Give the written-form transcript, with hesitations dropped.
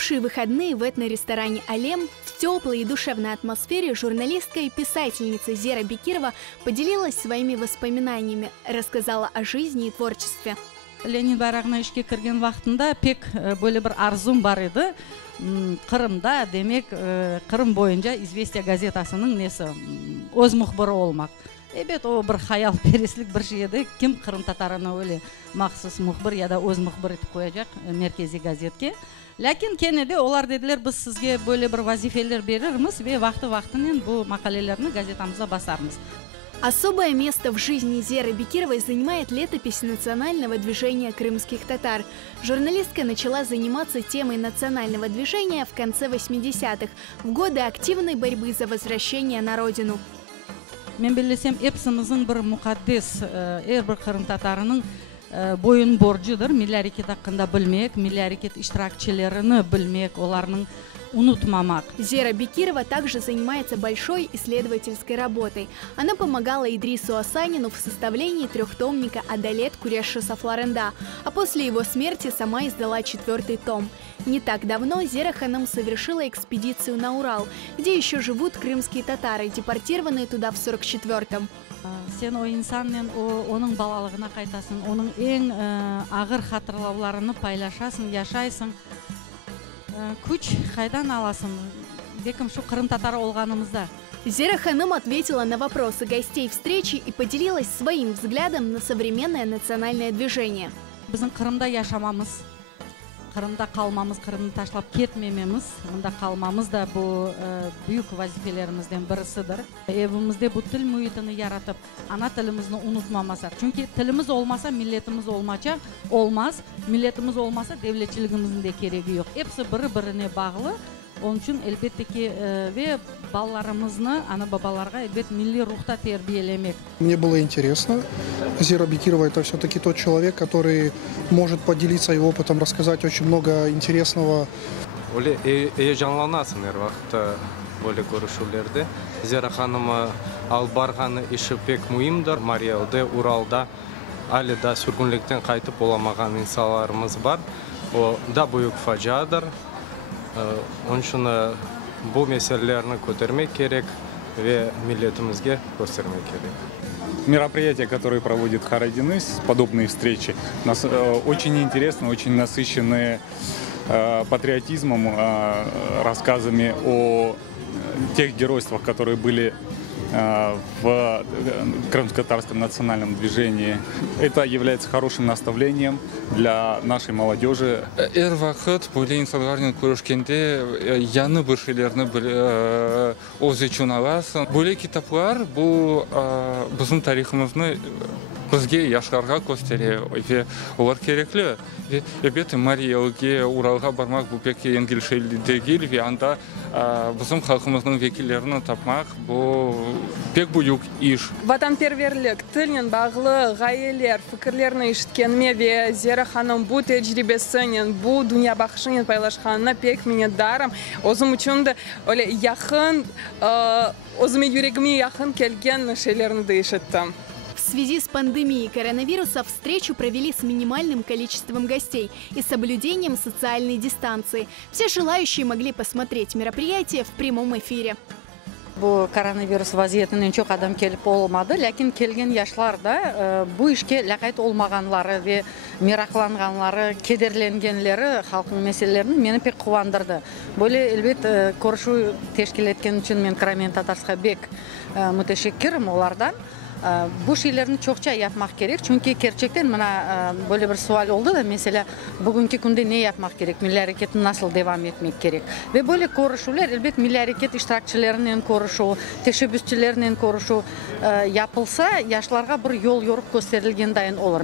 минувшие выходные в этно-ресторане «Алем» в теплой и душевной атмосфере журналистка и писательница Зера Бекирова поделилась своими воспоминаниями, рассказала о жизни и творчестве. Ленин байрағына ішке кірген вақытында пек бөлі бір арзум бар еді. Қырымда, демек, Қырым бойынша «Известия» газетасының несі өз мұхбыры олмақ. Бет о бір хаял переслік бір жеді, кім Қырым татарына өлі мақсыз мұхбыр, яда өз мұхбыр етіп қойacak меркези газетке. Ләкин кенеде олар деділер, біз сізге бөлі бір вазифелер берірміз, ве вақты-вақтынен бұл мақалелеріні газетамызға басармыз. Особое место в жизни Зеры Бекировой занимает летопись национального движения крымских татар. Журналистка начала заниматься темой национального движения в конце 80-х, в годы активной борьбы за возвращение на родину. Мен білесем, эпсіміздің бір мұқаддес, бір Қырым татарының бойын боржыдыр. Milli hareket hakkında bilmek, milli hareket iştirakçilerini bilmek, оларның унутмамак. Зера Бекирова также занимается большой исследовательской работой. Она помогала Идрису Асанину в составлении трехтомника «Адалет Куреши Сафларенда», а после его смерти сама издала 4-й том. Не так давно Зера Ханым совершила экспедицию на Урал, где еще живут крымские татары, депортированные туда в 44-м. Сен о инсанмен оның балалығына қайтасың, оның ең ағыр хатырлауларыны пайлашасың, яшайсың. Күч қайдан аласың? Бекім шу Қырым татары олғанымызда. Зера Ханым ответила на вопросы гостей встречи и поделилась своим взглядом на современное национальное движение. Біздің Қырымда яшамамыз, Қырымда қалмамыз, Қырымды ташлап кетмемеміз, мұнда қалмамыз да бұл büyük vazifelerімізден бірісідір. Evimizde bu тіл mühitini yaratıp, ana тілімізді unutmamasak. Çünkü тіліміз olmasa milletimiz olmaz, milletimiz olmasa devletçiligimizin de gereği yok. Hepsi biri-birine bağlı. Onun için elbette ki ve балаларымызны, ана-бабаларға elbet milli ruhta terbiyelemek. Мне было интересно. Зера Бекирова — это все-таки тот человек, который может поделиться его опытом, рассказать очень много интересного. Жанланасың әр вақытта бөлі көрішулерді. Зера ханымы ал барғаны іші пек мұйымдар. Мариэлде, Уралда, әлі да сүргінліктен қайтып оламаған инсаларымыз бар. О да büyük фажадыр. Onun için bu meselelerini көтерmek керек ve milletimize göstermek gerek. Мероприятия, которые проводит Харадинис, подобные встречи, нас очень интересны, очень насыщены патриотизмом, рассказами о тех геройствах, которые были в крымско-татарском национальном движении. Это является хорошим наставлением для нашей молодежи. Әр вақыт бөлі инсаларының көрішкенде яны бір шелеріні өз үшін аласың. Бөлі китаплар бұл біздің тарихымызны бізге яшыларға көстере, олар кереклі. Ебеті Мариэлге, Уралға бармақ бұл пеке енгелшелдегіл, анда біздің халқымыздың векілерін тапмақ бұл пек бұйық іш. Ватанперверлік тілінен бағылы ғайелер, фікірлеріні ішіткеніме ве Зера ханым бұл тәжірибесінен, бұл дүния бақшынен пайлашқанына пек мене дарым. Өзім үшінді яқын, өзіме жүрегіме яқын келген шелерінді ішіттім. В связи с пандемией коронавируса встречу провели с минимальным количеством гостей и соблюдением социальной дистанции. Все желающие могли посмотреть мероприятие в прямом эфире. Бұл коронавирус вазиетінен çok адам келіп olmadı, ләкин келген яшыларда бұл ішке ләқайт олмағанлары ве мерақланғанлары, кедерленгенлері халқың мәселелерін мені пек қуандырды. Бөлі әлбет көрішу тешкел еткен үшін мен Краймен Татарска бек müteşekkirім олардан. Bu şeylerini çokça yapmak gerek. Çünkü gerçekten bana böyle bir sual oldu da mesela bugünkü günde ne yapmak gerek? Milli hareketin nasıl devam etmek gerek? Ve böyle konuşular elbet milli hareket iştirakçılarının konuşu, teşebbüsçülerinin konuşu yapılsa yaşlarga bir yol yorup gösterilgen dayan olur.